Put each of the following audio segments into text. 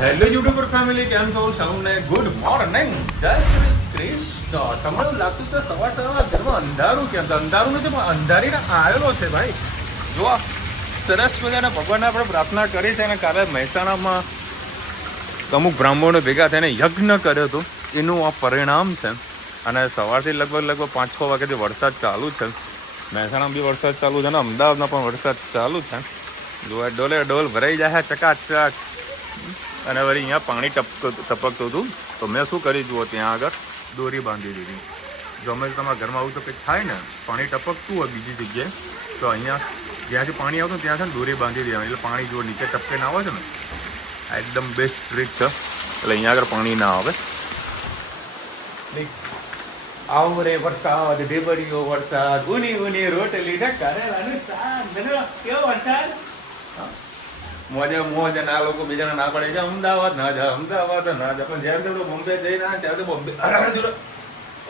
Hello YouTuber family, કેમ છો સૌને? ગુડ મોર્નિંગ, જય શ્રી કૃષ્ણ. તમને એવું લાગતું છે સવાર સવારમાં ઘરમાં અંધારું કેમ? અંધારું નથી પણ અંધારીને આવેલો છે ભાઈ. જો આ સરસ મજાના ભગવાનને આપણે પ્રાર્થના કરી છે અને કાલે મહેસાણામાં અમુક બ્રાહ્મણો ભેગા થઈને યજ્ઞ કર્યો હતો, એનું આ પરિણામ છે. અને સવારથી લગભગ 5-6 વાગ્યાથી વરસાદ ચાલુ છે. મહેસાણામાં બી વરસાદ ચાલુ છે અને અમદાવાદમાં પણ વરસાદ ચાલુ છે. જો ડોલે ડોલ ભરાઈ જાય ચકાચક. અને વળી અહીંયા પાણી ટપકતું હતું, તો મેં શું કરી જુઓ, ત્યાં આગળ દોરી બાંધી દીધી. જો અમે તમારા ઘરમાં આવું તો કંઈક થાય ને, પાણી ટપકતું હોય બીજી જગ્યાએ, તો અહીંયા જ્યાંથી પાણી આવતું ત્યાં છે ને દોરી બાંધી દેવાની, એટલે પાણી જો નીચે ટપકે ના આવે છે ને, આ એકદમ બેસ્ટ ટ્રીક છે. એટલે અહીંયા આગળ પાણી ના આવે. આવો રે વરસાદ, ઢેબરીઓ વરસાદ, ઊની ઊની રોટલી ને કરેલાનું શાક. કેવો વરસાદ! મોજે મોજ. અને આ લોકો બીજાને ના પડે છે અમદાવાદ ના જા, અમદાવાદ ના જા. પણ જ્યારે તો બોમ્બે જઈને ત્યારે તો બોમ્બે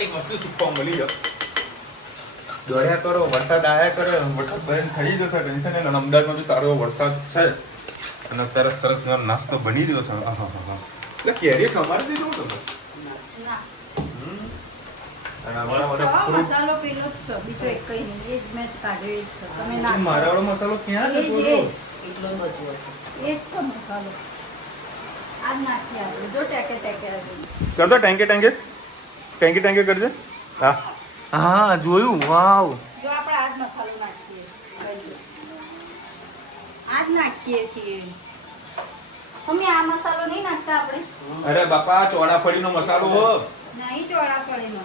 એક વસ્તુ શીખવા મળી જાય. દોડ્યા કરો, વરસાદ આવ્યા કરે, વરસાદ બંધ થઈ જશે, ટેન્શન નહીં. અને અમદાવાદમાં બી સારો એવો વરસાદ છે અને અત્યારે સરસ નાસ્તો બની રહ્યો છે. એટલે કેરી સમારી દીધું તમે? મારા વાળો મસાલો ક્યાં છે? કરતો ટેંકે ટેંકે ટેંકે ટેંકે કરજે. હા હા જોયું. વાવ, જો આપણે આજ મસાલો નાખીએ છીએ. તમે આ મસાલો નહીં નાખતા આપણે? અરે બાપા, ચોળાફળીનો મસાલો હો. નહીં, ચોળાફળીનો.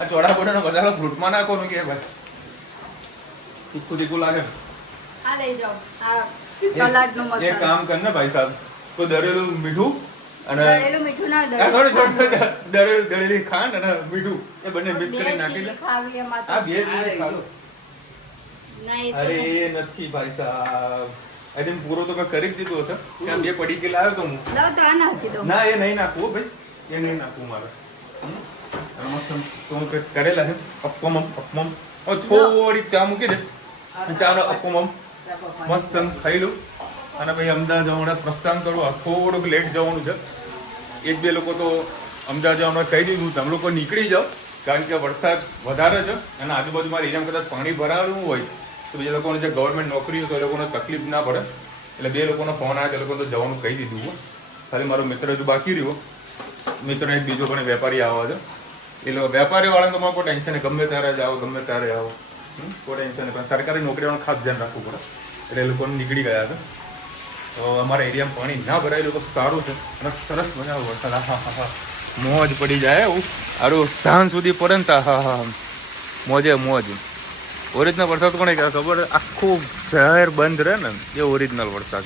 આ ચોળાફળીનો મસાલો ફ્રૂટમાં નાખો ને કે ભાઈ તીખું તીખું લાગે. આ લઈ જાઓ, આ સલાડનો મસાલો. એક કામ કર ને ભાઈ સાહેબ, તો દરેલું મીઠું અને દળેલું મીઠું ના દળેલી ખાંડ અને મીઠું એ બંને મિક્સ કરી નાખી દે. ખાવી એમાં તો. આ બે ચીજ ખાલો. નહીં તો અરે એ નથી ભાઈ સાહેબ, એને પૂરો તો મેં કરી જ દીધો હશે. ત્યાં બે પડી કે લાવ્યો તો હું. લાવ તો આ નાખી દો. ના, એ નહીં નાખવું ભાઈ, એ નહીં નાખવું મારે. મસ્ત તો કરેલા છે અપમ અપમ. થોડી ચા મૂકી દે, ચાનો અપમ મસ્ત ખાઈ લઉં. અને ભાઈ અમદાવાદ જવાનું પ્રસ્થાન કરવું, થોડુંક લેટ જવાનું છે. 1-2 લોકો તો અમદાવાદ જવાનું કહી દીધું, તમે લોકો નીકળી જાઓ, કારણ કે વરસાદ વધારે છે અને આજુબાજુ મારી એરિયામાં કદાચ પાણી ભરાવાનું હોય તો બીજા લોકોને જે ગવર્મેન્ટ નોકરી હોય તો એ લોકોને તકલીફ ના પડે. એટલે 2 લોકોનો ફોન આવે, એ લોકોને તો જવાનું કહી દીધું. ખાલી મારો મિત્ર હજુ બાકી રહ્યો. મિત્ર એક બીજો પણ વેપારી આવે છે. એ લોકો વેપારીવાળાને તો કોઈ ટેન્શન નહીં, ગમે ત્યારે જાઓ, ગમે ત્યારે આવો, કોઈ ટેન્શન નહીં. પણ સરકારી નોકરીઓનું ખાસ ધ્યાન રાખવું પડે. એટલે એ લોકોને નીકળી ગયા છે. તો અમારા એરિયામાં પાણી ના ભરાયેલું તો સારું છે અને સરસ મજા વરસાદ. હા હા હા, મોજ પડી જાય એવું. સારું સાંજ સુધી પડે ને હા હા મોજે મોજ. ઓરિજિનલ વરસાદ કોને કહેવાય ખબર? આખું શહેર બંધ રહે ને એ ઓરિજિનલ વરસાદ.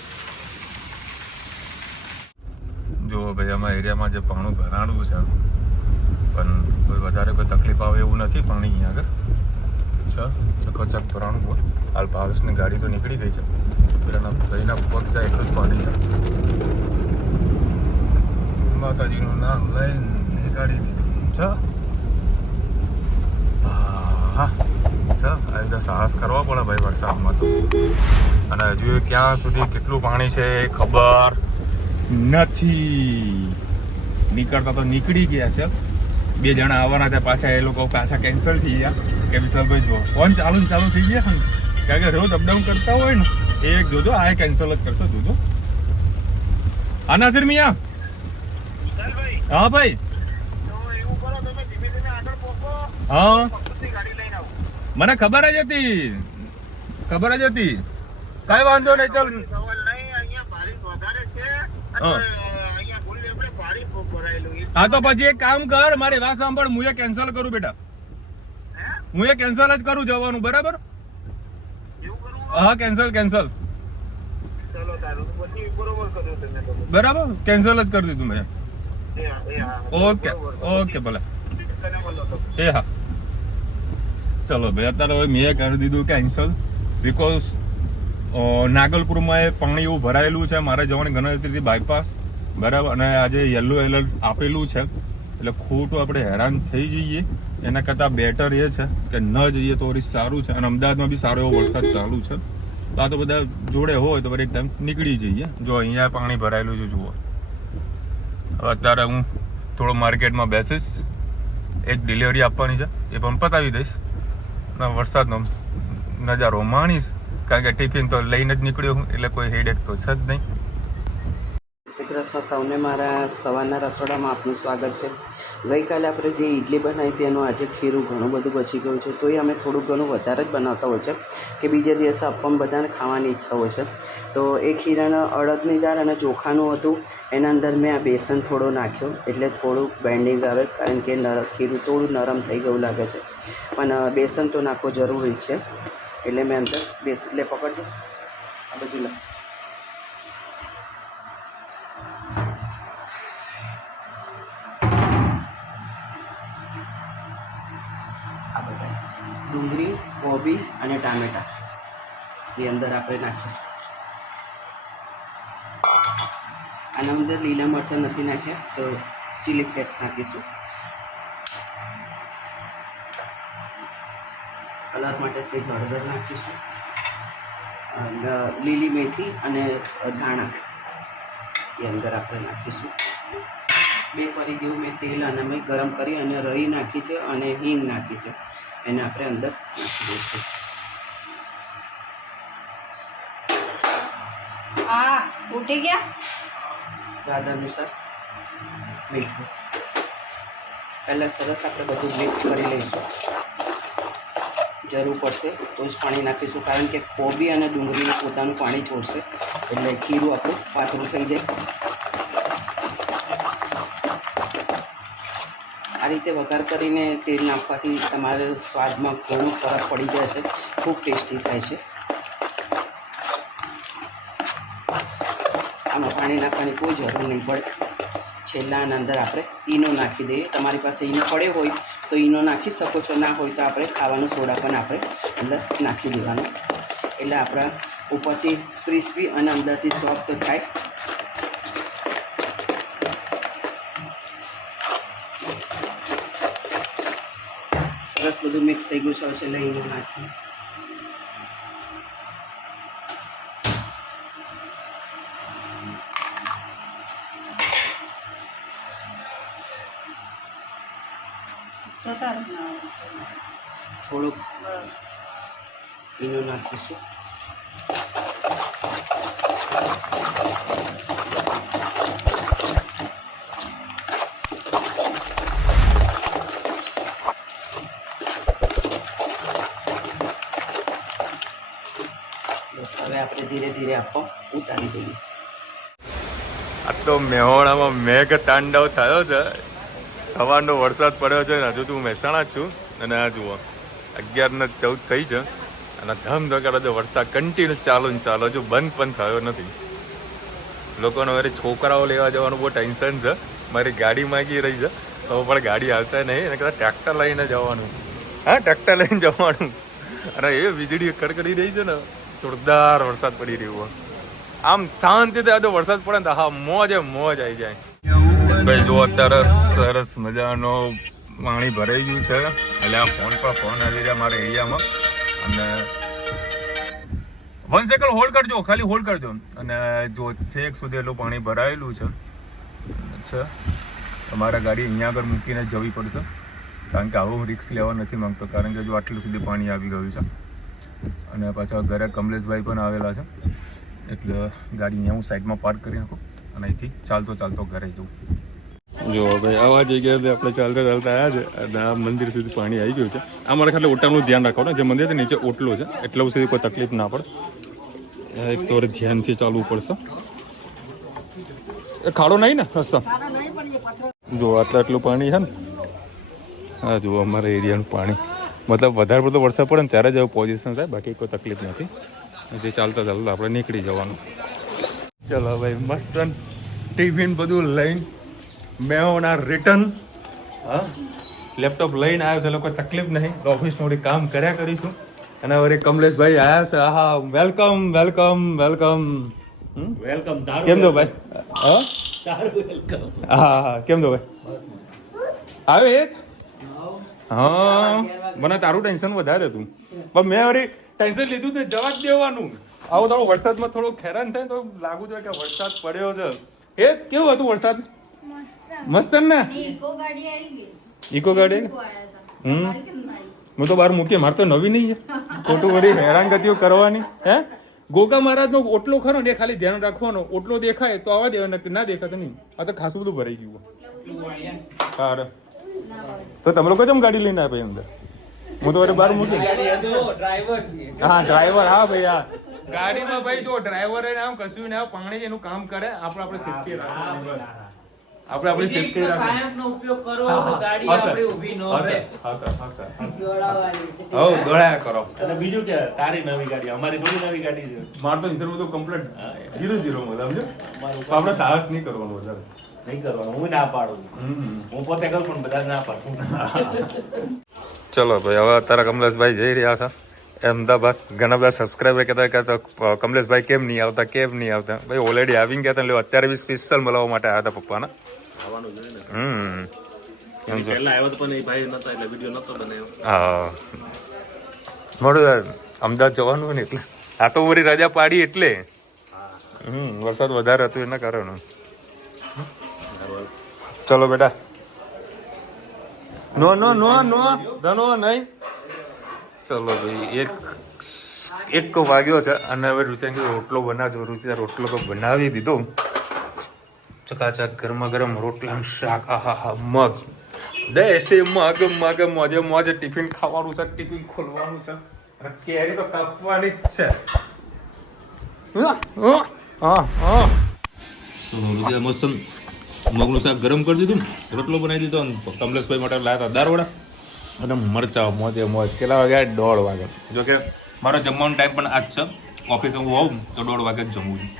જો ભાઈ અમારા એરિયામાં જે પાણી ભરાણું છે પણ કોઈ વધારે કોઈ તકલીફ આવે એવું નથી. પાણી અહીંયા આગળ ચકચક ભરાણું હોય. હાલ ભાવેશની ગાડી તો નીકળી ગઈ છે, પેલાના ભાઈના પગ જાય એટલું જ પાણી છે. માતાજીનું નામ લઈને ગાડી દીધું છે. હા આવી રીતે સાહસ કરવા પડે ભાઈ વરસાદમાં તો. અને હજુ ક્યાં સુધી કેટલું પાણી છે એ ખબર નથી. નીકળતા તો નીકળી ગયા છે. 2 જણા આવવાના હતા, પાછા એ લોકો પાછા કેન્સલ થઈ ગયા કે વિશાલભાઈ જો ફોન ચાલુ થઈ ગયા ને, કારણ કે રોજ અપડાઉન કરતા હોય ને. એક જોજો, આ કેન્સલ જ કરશો જોજો. હા નાસિર મિયા. હા ભાઈ. હા મને ખબર જ હતી. કઈ વાંધો નહીં, ચાલ. હા તો પછી એક કામ કર, મારી વાત સાંભળ, હું એ કેન્સલ કરું બેટા. હું એ કેન્સલ જ કરું જવાનું, બરાબર? હા કેન્સલ બરાબર, કેન્સલ જ કરી દીધું મેં. ઓકે ભલે. એ હા ચલો ભાઈ, અત્યારે હવે મેં કરી દીધું કેન્સલ. બીકોઝ નાગલપુરમાં એ પાણી એવું ભરાયેલું છે, મારે જવાની ગણતરીથી બાયપાસ, બરાબર. અને આજે યલો એલર્ટ આપેલું છે, એટલે ખોટું આપણે હેરાન થઈ જઈએ એના કરતાં બેટર એ છે કે ન જઈએ તો વળી સારું છે. અને અમદાવાદમાં બી સારો એવો વરસાદ ચાલુ છે. તો આ તો બધા જોડે હોય તો એક ટાઈમ નીકળી જઈએ. જો અહીંયા પાણી ભરાયેલું છે જુઓ. હવે અત્યારે હું થોડો માર્કેટમાં બેસીશ, એક ડિલિવરી આપવાની છે એ પણ પતાવી દઈશ અને વરસાદનો નજારો માણીશ, કારણ કે ટિફિન તો લઈને જ નીકળ્યો હું એટલે કોઈ હેડેક તો છે જ નહીં. શ્રી કૃષ્ણ. સૌને મારા સવારના રસોડામાં આપનું સ્વાગત છે. ગઈકાલે આપણે જે ઇડલી બનાવી તેનું આજે ખીરું ઘણું બધું બચી ગયું છે, તોય અમે થોડું ઘણું વધારે જ બનાવતા હોય છે કે બીજા દિવસે અપમ બધાને ખાવાની ઈચ્છા હોય છે. તો એ ખીરાના અડદની દાળ અને ચોખાનું હતું, એના અંદર મેં આ બેસન થોડો નાખ્યો એટલે થોડુંક બેન્ડિંગ આવે, કારણ કે ખીરું થોડું નરમ થઈ ગયું લાગે છે, પણ બેસન તો નાખવો જરૂરી છે. એટલે મેં અંદર બેસન એટલે પકડજો આ બધું લા ડુંગળી, કોબી અને ટામેટાં એ અંદર આપણે નાખીશું. આના અંદર લીલા મરચાં નથી નાખ્યા તો ચીલી ફ્લેક્સ નાખીશું. કલર માટે સેજ હળદર નાખીશું. લીલી મેથી અને ધાણા એ અંદર આપણે નાખીશું. 2 પરી જેવું મેં તેલ અને મેં ગરમ કરી અને રઈ નાખી છે અને હિંગ નાખી છે, એને આપણે અંદર નાખી દઈશું. હા, ઉઠી ગયા. સ્વાદ અનુસાર મીઠું. પહેલાં સરસ આપણે બધું મિક્સ કરી લઈશું. જરૂર પડશે તો જ પાણી નાખીશું, કારણ કે કોબી અને ડુંગળીનું પોતાનું પાણી છોડશે એટલે ખીરું આપણું પાતળું થઈ જાય. આ રીતે વઘાર કરીને તેલ નાખવાથી તમારે સ્વાદમાં ઘણો ફરક પડી જાય છે, ખૂબ ટેસ્ટી થાય છે. આમાં પાણી નાખવાની કોઈ જરૂર નહીં પડે. છેલ્લાના અંદર આપણે ઈનો નાખી દઈએ. તમારી પાસે ઈનો પડ્યો હોય તો ઈનો નાખી શકો છો, ના હોય તો આપણે ખાવાનો સોડા પણ આપણે અંદર નાખી દેવાનો, એટલે આપણા ઉપરથી ક્રિસ્પી અને અંદરથી સોફ્ટ થાય. સરસ બધું મિક્સ થઈ ગયું છે. હવે છેલ્લે ઈનો નાખી તો તારું થોડુંક બસ. ઈનો નાખીશું. બસ હવે આપણે ધીરે ધીરે આપવા ઉતારી દઈએ. આ તો મેહોણામાં મેઘ તાંડવ થયો છે. સવારનો વરસાદ પડ્યો છે ને હજુ તો હું મહેસાણા જ છું, અને આ જુઓ 11:14 થઈ છે અને ધમધોકારો વરસાદ કન્ટિન્યુ ચાલુ ને ચાલુ, હજુ બંધ પણ થયો નથી. લોકોને મારી છોકરાઓ લેવા જવાનું બહુ ટેન્શન છે. મારી ગાડી માંગી રહી છે તો પણ ગાડી આવતા નહીં, એને કદાચ ટ્રેક્ટર લઈને જવાનું. હા, ટ્રેક્ટર લઈને જવાનું. અને એ વીજળી કડકડી રહી છે ને, જોરદાર વરસાદ પડી રહ્યો. આમ શાંતિથી આ તો વરસાદ પડે ને હા મોજ આવી જાય. ભાઈ જો અત્યારે સરસ મજાનો પાણી ભરાઈ ગયું છે, એટલે આ ફોન પર ફોન આવી રહ્યા મારા એરિયામાં. અને 1 સેકન્ડ હોલ્ડ કરજો, ખાલી હોલ્ડ કરજો. અને જો છેક સુધી એટલું પાણી ભરાયેલું છે, તમારા ગાડી અહીંયા આગળ મૂકીને જવી પડશે, કારણ કે આવું રિસ્ક લેવા નથી માંગતો, કારણ કે જો આટલું સુધી પાણી આવી ગયું છે. અને પાછા ઘરે કમલેશભાઈ પણ આવેલા છે, એટલે ગાડી અહીંયા હું સાઈડમાં પાર્ક કરી નાખું અને અહીંથી ચાલતો ઘરે જવું. જો ભાઈ આવા જગ્યાએ આપણે ચાલતા આવ્યા છે અને આ મંદિર સુધી પાણી આવી ગયું છે. આ મારે ખાલી ઓટાનું ધ્યાન રાખવાનું, જે મંદિર છે નીચે ઓટલો છે એટલે સુધી કોઈ તકલીફ ના પડે. એક તો ધ્યાનથી ચાલવું પડશે. એ ખાડો નહીં ને રસ્તા? જો આટલું પાણી છે ને, હા જુઓ અમારા એરિયાનું પાણી, મતલબ વધારે પડતો વરસાદ પડે ને ત્યારે જ એવું પોઝિશન થાય, બાકી કોઈ તકલીફ નથી. જે ચાલતા આપણે નીકળી જવાનું. ચલો ભાઈ મસ્ત ટિફિન બધું લઈને મેં રિટર્ન. હા, લેપટોપ લઈને આવ્યો છે, લોકો તકલીફ નહીં, ઓફિસનું થોડી કામ કર્યા કરીશું. અને હવે કમલેશભાઈ આવ્યા છે. હા, વેલકમ. કેમ છો ભાઈ? હા કેમ છો ભાઈ? આવે એક હા, મને તારું ટેન્શન વધારે હતું, પણ મેં હવે ટેન્શન લીધું ને જવા જ દેવાનું. આવો થોડો વરસાદમાં થોડું હેરાન થાય તો લાગુ જોઈએ કે વરસાદ પડ્યો છે. એ કેવું હતું વરસાદ? મસ્ત ને? ઇકો ગાડી આવી ગઈ. ઇકો ગાડી? હું તો બહાર મૂકીએ, મારે તો નવી નહીં છે. ખોટું વળી હેરાનગતિઓ કરવાની. હે ગોગા મહારાજ નો ઓટલો ખરો ને, એ ખાલી ધ્યાન રાખવાનો. ઓટલો દેખાય તો આવવા દેવાના, ના દેખાતો નહીં. આ તો ખાસું બધું ભરાઈ ગયું. સારું તો તમે લોકો કેમ ગાડી લઈને આપ્યા અંદર? હું તો બહાર મૂકી. હા ડ્રાઈવર, હા ભાઈ હા. ગાડીમાં ભાઈ જો ડ્રાઈવર આમ કશું ને પાણી એનું કામ કરે, આપણે સેફટી રાખવાની. આપણે સેફટી સાયન્સનો ઉપયોગ કરો તો ગાડી આપણી ઊભી ન રહે. દોડાયા કરો. અને બીજું કે તારી નવી ગાડી, અમારી થોડી નવી ગાડી છે. મારે તો ઇન્સ્યોરન્સ બધું કમ્પ્લીટ 0-0 માં સમજો. તો આપણે સાહસ નહીં કરવાનું વધારે. નહીં કરવાનું, હું ના પાડું. હું પોતે કરું પણ બધા ના પાડું. ચલો ભાઈ, હવે અત્યારે કમલેશભાઈ જઈ રહ્યા છે અમદાવાદ. ઘણા બધા સબસ્ક્રાઈબર કહેતા કમલેશભાઈ કેમ નહીં આવતા, કેમ નહીં આવતા. ભાઈ ઓલરેડી આવી ગયા હતા, અત્યારે બી સ્પેશિયલ મળવા માટે આવ્યા હતા પપ્પાના. આવવાનું જોઈએ ને. પહેલા આવ્યો તો પણ એ ભાઈ નતો એટલે વિડીયો નતો બનાવ્યો. હા મોડું અમદાવાદ જવાનું હોય ને એટલે. આ તો વળી રજા પાડી એટલે. વરસાદ વધારે હતો એના કારણે. ચલો બેટા. નો નો નો નો ધનો નહીં. ચલો ભાઈ, એક વાગ્યો છે અને હવે રૂચા રોટલો બનાવજો. રૂચા રોટલો તો બનાવી દીધો. ચકાચક ગરમા ગરમ રોટલા શાક. આહા મગ દેશી મગ મોજે મોજે ટિફિન ખાવાનું છે, ટિફિન ખોલવાનું છે અને કેરી તો કાપવાની જ છે. મસ્ત મગનું શાક ગરમ કરી દીધું, રોટલો બનાવી દીધો અને કમલેશભાઈ માટે લાવ્યા હતા દાળવડા અને મરચા મોજે મોજ. કેટલા વાગ્યા? 1:30 વાગે. જો કે મારો જમવાનો ટાઈમ પણ આજ છે. ઓફિસ હું હોઉં તો 1:30 વાગે જ જમવું છું.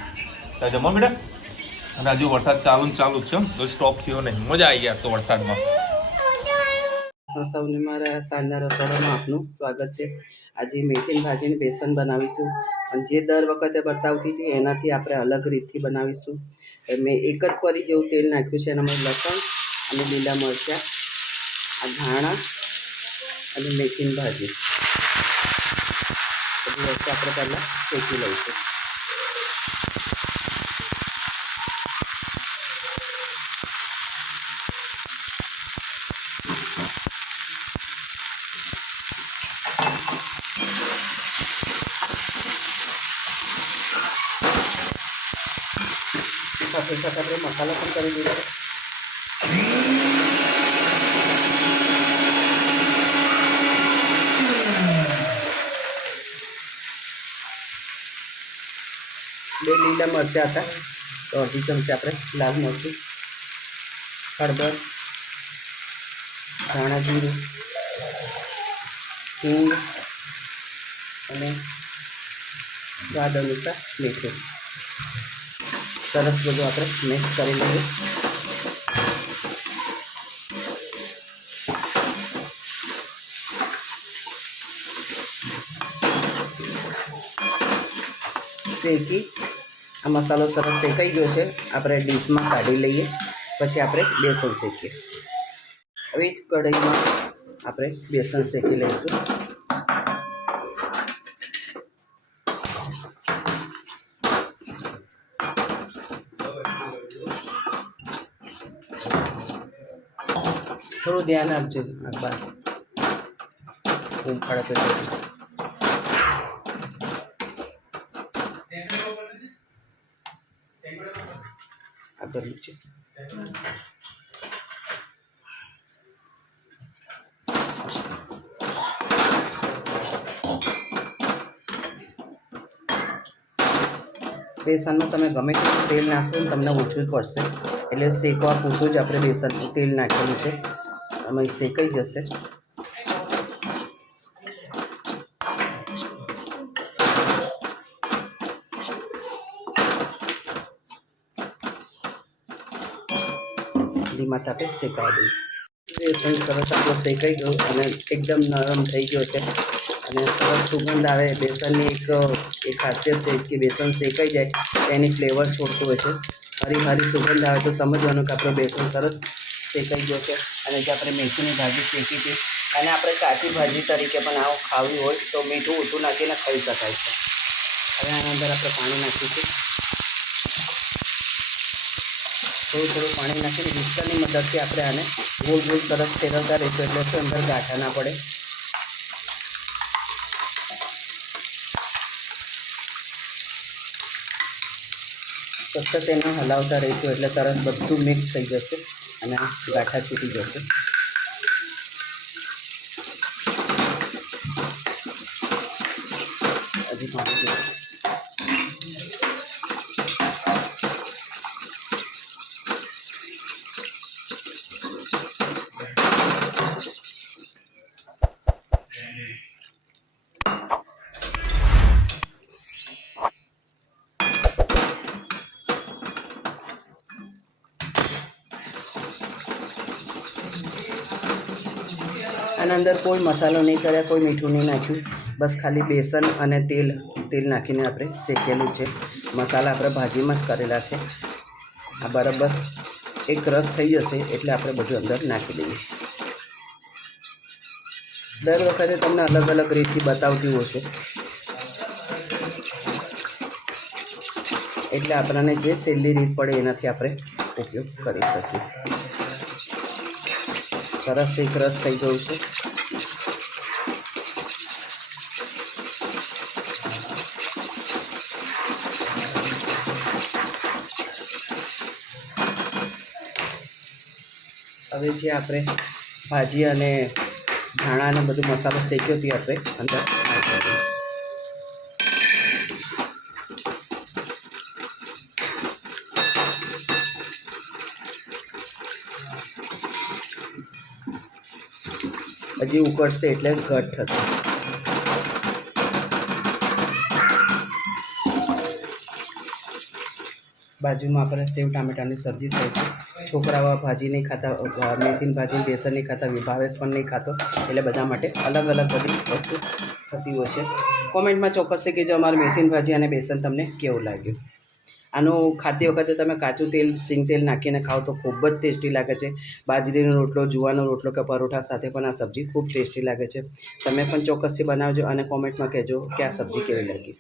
ત્યાં જમવા બેટા. અને હજુ વરસાદ ચાલુ જ છે, તો સ્ટોપ થયો નહીં. મજા આવી ગયા તો વરસાદમાં. સૌને મારા સાંજના રસોડામાં આપનું સ્વાગત છે. આજે મેથીની ભાજીને બેસન બનાવીશું, અને જે દર વખતે બતાવતી હતી એનાથી આપણે અલગ રીતથી બનાવીશું. મેં એક જ પરી જેવું તેલ નાખ્યું છે. એનામાં લસણ અને લીલા મરચાં, આ ધાણા અને મેથીની ભાજી બધી વસ્તુ આપણે પહેલાં શેકી લઈશું. સાથે સાથે આપણે મસાલો પણ કરી દીધો. બે લીલા મરચાં હતા તો અડધી ચમચી આપણે લાલ મરચું, હળદર, ધાણા જીરું, હિંગ અને સ્વાદ અનુસાર મીઠું સરસ બધું આપણે મિક્સ કરી લઈએ. શેકી આ મસાલો સરસ શેકાઈ ગયો છે. આપણે ડીશમાં કાઢી લઈએ, પછી આપણે બેસન શેકીએ. હવે જ કઢાઈમાં આપણે બેસન શેકી લઈશું. થોડું ધ્યાન આપજો આ બાર પડે તો. આ કર્યું છે. બેસનમાં તમે ગમે તેટલું તેલ નાખશો ને તમને ઓછું જ પડશે, એટલે શેકવા પૂરતું જ આપણે બેસનનું તેલ નાખેલું છે. આમાં શેકાઈ જશે. ધીમા તાપે શેકાઈ દઈએ. બેસન સરસ આપણો શેકાઈ ગયો અને એકદમ નરમ થઈ ગયો છે અને સરસ સુગંધ આવે. બેસનની એક ખાસિયત છે કે બેસન શેકાઈ જાય એની ફ્લેવર છોડતું હોય છે. હરી સુગંધ આવે તો સમજવાનું કે આપણો બેસન સરસ શેકાઈ ગયો છે. અને જે આપણે મેથીની ભાજી શેકી હતી અને આપણે કાચી ભાજી તરીકે પણ આવું ખાવી હોય તો મીઠું ઓછું નાખીને ખાઈ શકાય છે. હવે આના અંદર આપણે પાણી નાખીશું. થોડું થોડું પાણી નાખીને વિસ્કરની મદદથી આપણે આને ગોળ ગોળ સરસ ફેરવતા રહીશું એટલે અંદર ગાંઠા ના પડે. સતત એને હલાવતા રહીશું એટલે તરત બધું મિક્સ થઈ જશે અને ગાંઠા છૂટી જશે. હજી પાણી જોઈએ. આના અંદર કોઈ મસાલો નહીં કર્યા, કોઈ મીઠું નહીં નાખ્યું, બસ ખાલી બેસન અને તેલ નાખીને આપણે શેકેલું છે. મસાલા આપણે ભાજીમાં જ કરેલા છે. આ બરાબર એક રસ થઈ જશે એટલે આપણે બધું અંદર નાખી દઈએ. દર વખતે તમને અલગ અલગ રીતથી બતાવતી હોય છે એટલે આપણને જે સહેલી રીત પડે એનાથી આપણે ઉપયોગ કરી શકીએ. સરસ એક રસ થઈ ગયું છે. હવે જે આપણે ભાજી અને ધાણા અને બધું મસાલો શેક્યો તે આપણે અંદર નાખી દઈએ. હજી ઉકળશે એટલે ઘટ થશે. બાજુમાં આપણે સેવ ટામેટાની સબ્જી થાય છે. છોકરાઓ ભાજી નહીં ખાતા, મેથીની ભાજી બેસન નહીં ખાતા, ભાવેશ પણ નહીં ખાતો, એટલે બધા માટે અલગ અલગ બધી વસ્તુ થતી હોય છે. કોમેન્ટમાં ચોક્કસથી કહેજો અમારી મેથીની ભાજી અને બેસન તમને કેવું લાગ્યું. આનું ખાતી વખતે તમે કાચું તેલ, સિંગ તેલ નાખીને ખાઓ તો ખૂબ જ ટેસ્ટી લાગે છે. બાજરીનો રોટલો, જુવારનો રોટલો કે પરોઠા સાથે પણ આ સબ્જી ખૂબ ટેસ્ટી લાગે છે. તમે પણ ચોક્કસથી બનાવજો અને કોમેન્ટમાં કહેજો કે આ સબ્જી કેવી લાગી.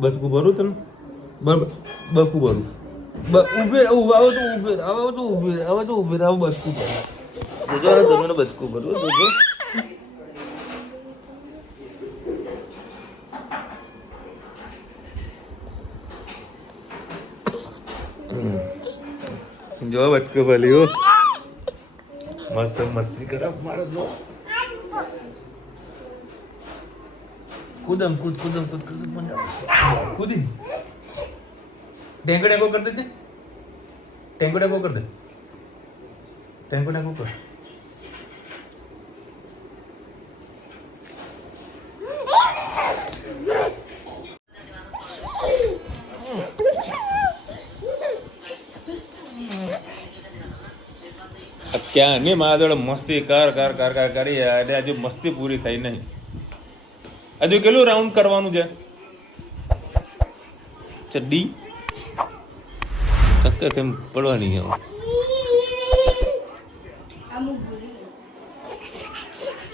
બચકું ભરું તને બકું ભરું ઉભે આવો તો ઉભે આવો તો ઉભે આવો તો ઉભે આવો બચકું ભરું તમે બચકું ભરું જોજો. જો બચકું ભર્યું મસ્ત મસ્તી કરે મારો જો કૂદમ કૂદ કૂદી ટેંકો ટેંકો કરते थे ટેંકો ટેંકો कर दे ટેંકો ટેંકો कर क्या नहीं मारा जोड़े मस्ती कर कर कर कर કરી એટલે હજુ મસ્તી પૂરી થઈ નહીં. હજુ કેટલું રાઉન્ડ કરવાનું છે? ચડ્ડી ચક્કર કેમ પડવાની છે?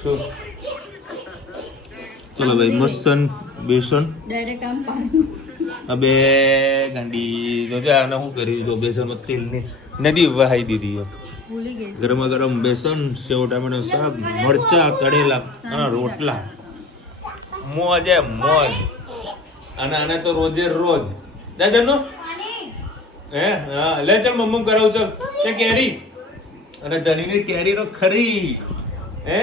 શું ચલો ભાઈ મસન બેસન ડાયરેક્ટ આમ પાણી અબે ગાંડી જો આને શું કર્યું જો બેસનમાં તેલ નથી વહાઈ દીધી. ભૂલી ગઈ ગરમા ગરમ બેસન, સેવ ટામેટાનું શાક, મરચા તળેલા અને રોટલા. મોજ એ મોજ. અને આને તો રોજે રોજ દાદાનો હે હા લે ચાલ મમ્મ કરાવું ચાલ તે કેરી અને ધણીની કેરી તો ખરી હે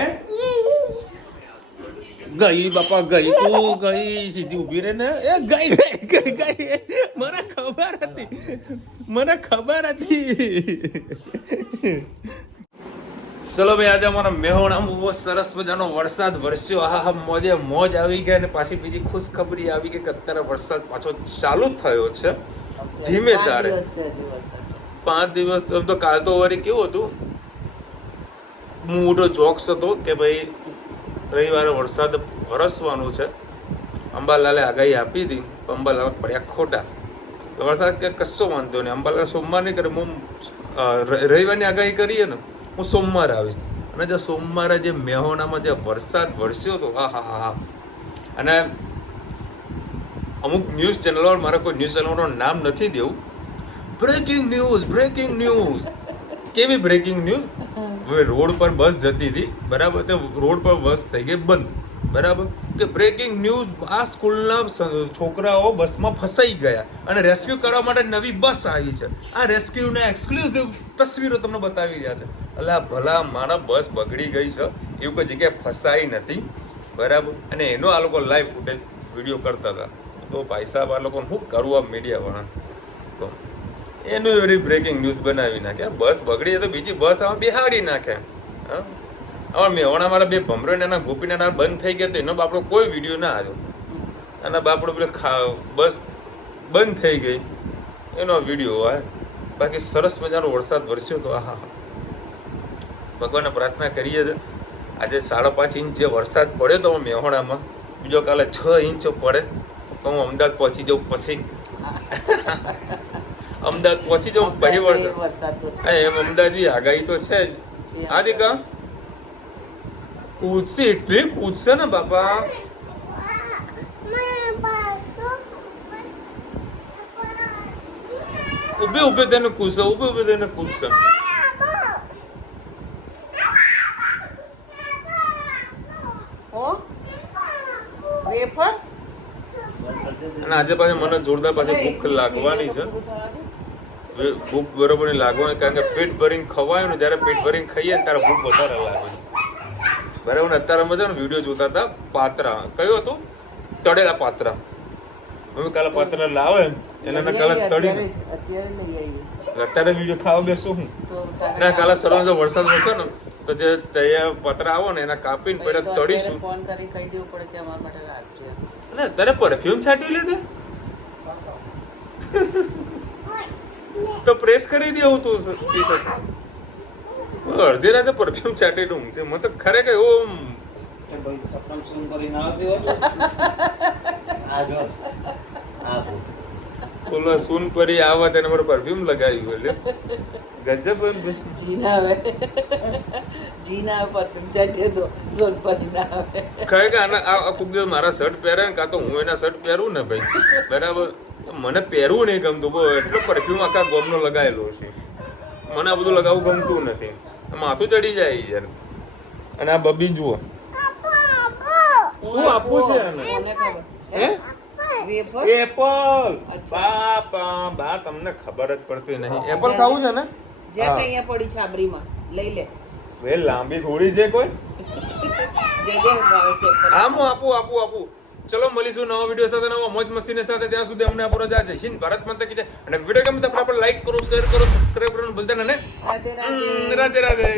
ગઈ બાપા ગઈ તું ગઈ સીધી ઊભી રહે ને એ ગઈ ગઈ ગઈ મને ખબર હતી. ચલો ભાઈ આજે અમારા મેહોણામાં બહુ સરસ મજાનો વરસાદ વરસ્યો. આહા મોજે મોજ આવી ગયા અને પાછી બીજી ખુશખબરી આવી ગઈ કે અત્યારે વરસાદ પાછો ચાલુ થયો છે ધીમે ધારે. 5 દિવસ તો કાલ તો વળી કેવું હતું, મોટો જોક્સ હતો કે ભાઈ રવિવારે વરસાદ વરસવાનું છે. અંબાલાલે આગાહી આપી હતી, અંબાલાલ પડ્યા ખોટા. વરસાદ કે કશો વાંધો નહીં, અંબાલાલ સોમવાર નહીં કરે, હું રવિવારની આગાહી કરીએ ને, હું સોમવારે આવીશ. અને જે સોમવારે જે મેહોણામાં જે વરસાદ વરસ્યો હતો, હા હા હા હા. અને અમુક ન્યૂઝ ચેનલો, મારે કોઈ ન્યૂઝ ચેનલનું નામ નથી દેવું, બ્રેકિંગ ન્યૂઝ. કેવી બ્રેકિંગ ન્યૂઝ? હવે રોડ પર બસ જતી હતી, બરાબર, તે રોડ પર બસ થઈ ગઈ બંધ, બરાબર, કે બ્રેકિંગ ન્યૂઝ, આ સ્કૂલના છોકરાઓ બસમાં ફસાઈ ગયા અને રેસ્ક્યુ કરવા માટે નવી બસ આવી છે. આ રેસ્ક્યુના એક્સક્લુઝિવ તસવીરો તમને બતાવી રહ્યા છે. અલા ભલા મારા બસ બગડી ગઈ છે, એવું કોઈ જગ્યાએ ફસાઈ નથી, બરાબર, અને એનો આ લોકો લાઈવ ફૂટેજ વિડીયો કરતા હતા. તો ભાઈ સાહેબ, આ લોકોને શું કરવું આ મીડિયાવાળા? તો એનું એવી બ્રેકિંગ ન્યૂઝ બનાવી નાખે. બસ બગડી તો બીજી બસ આમાં બેહાડી નાખે. હા, અમારા મેહોણા મારા 2 ભમરો ને એના ગોપીના બંધ થઈ ગયા, તો એનો બાપડો કોઈ વિડીયો ના આવ્યો. એના બાપડો પેલો બસ બંધ થઈ ગઈ એનો વિડીયો હોય. બાકી સરસ મજાનો વરસાદ વરસ્યો તો આહા. ભગવાનને પ્રાર્થના કરીએ છીએ, આજે 5.5 ઇંચ જે વરસાદ પડ્યો તો મેહોણામાં, બીજો કાલે 6 ઇંચ પડે તો હું અમદાવાદ પહોંચી જાઉં. પછી અમદાવાદ પહોંચી જાઉં પછી વરસાદ તો છે એમ. અમદાવાદની આગાહી તો છે જ. આદિકા કૂદશે, એટલી કૂદશે ને બાપા. ઉભે તેને કૂદશે, ઉભે તેને કૂદશે. અને આજે પાછી મને જોરદાર પાછી ભૂખ લાગવાની છે. ભૂખ બરોબર નહીં લાગવાની, કારણ કે પેટ ભરીને ખવાયું ને, જ્યારે પેટ ભરીને ખાઈએ ને ત્યારે ભૂખ વધારે લાગે. બરાબર. અત્યારે અમે છે ને વિડીયો જોતા હતા પાત્રા, કયું હતું? તળેલા પાત્રા. અમે કાલે પાત્રા લાવે એને કાલે તળી, અત્યારે વિડીયો ખાવા બેસું હું ના. કાલે સરસ વરસાદ વરસે ને તો જે તૈયાર પાત્રા આવો ને એના કાપીને પહેલા તળીશું. ફોન કરી કહી દેવું પડે કે અમારા માટે રાખજો. અને તારે પરફ્યુમ છાંટી લીધે તો પ્રેસ કરી દે હું તું અડધી રાતે પરફ્યુમ છાંટી દઉં છે. મને તો ખરેખર એવું સપનમ સૂન કરીને આવ્યો બોલો સૂન પરી આવત એને મારું પરફ્યુમ લગાવ્યું. ગજબ. જીના આવે પરફ્યુમ છાંટીએ તો સોન પરી ના આવે. ખરેખર આ કોક દિવસ મારા શર્ટ પહેરે ને કાં તો હું એના શર્ટ પહેરું ને ભાઈ, બરાબર, મને પહેરવું નહીં ગમતું. બહુ એટલો પરફ્યુમ આખા ગોમનો લગાવેલો છે. મને આ બધું લગાવવું ગમતું નથી, માથું ચડી જાય યાર. અને આ બબી જુઓ શું આપવું છે એને? હે? એપલ. બા તમને ખબર જ પડતી નહીં. એપલ ખાવું છે ને? જ્યાં અહીંયા પડી છાબરીમાં લઈ લે. વે લાંબી થોડી છે કોઈ. જે ભાવે છે હા, હું આપું. ચલો મળીશું નવા વિડીયો સાથે, નવા મોજ મસ્તીની સાથે. ત્યાં સુધી અમને આપણો જય હિન્દ, ભારત માતા કી જય. અને વિડીયો ગમે તો આપણે લાઈક કરો, શેર કરો, સબસ્ક્રાઇબ કરવાનું ભૂલતા નહીં. રાધે રાધે. રાધે રાધે.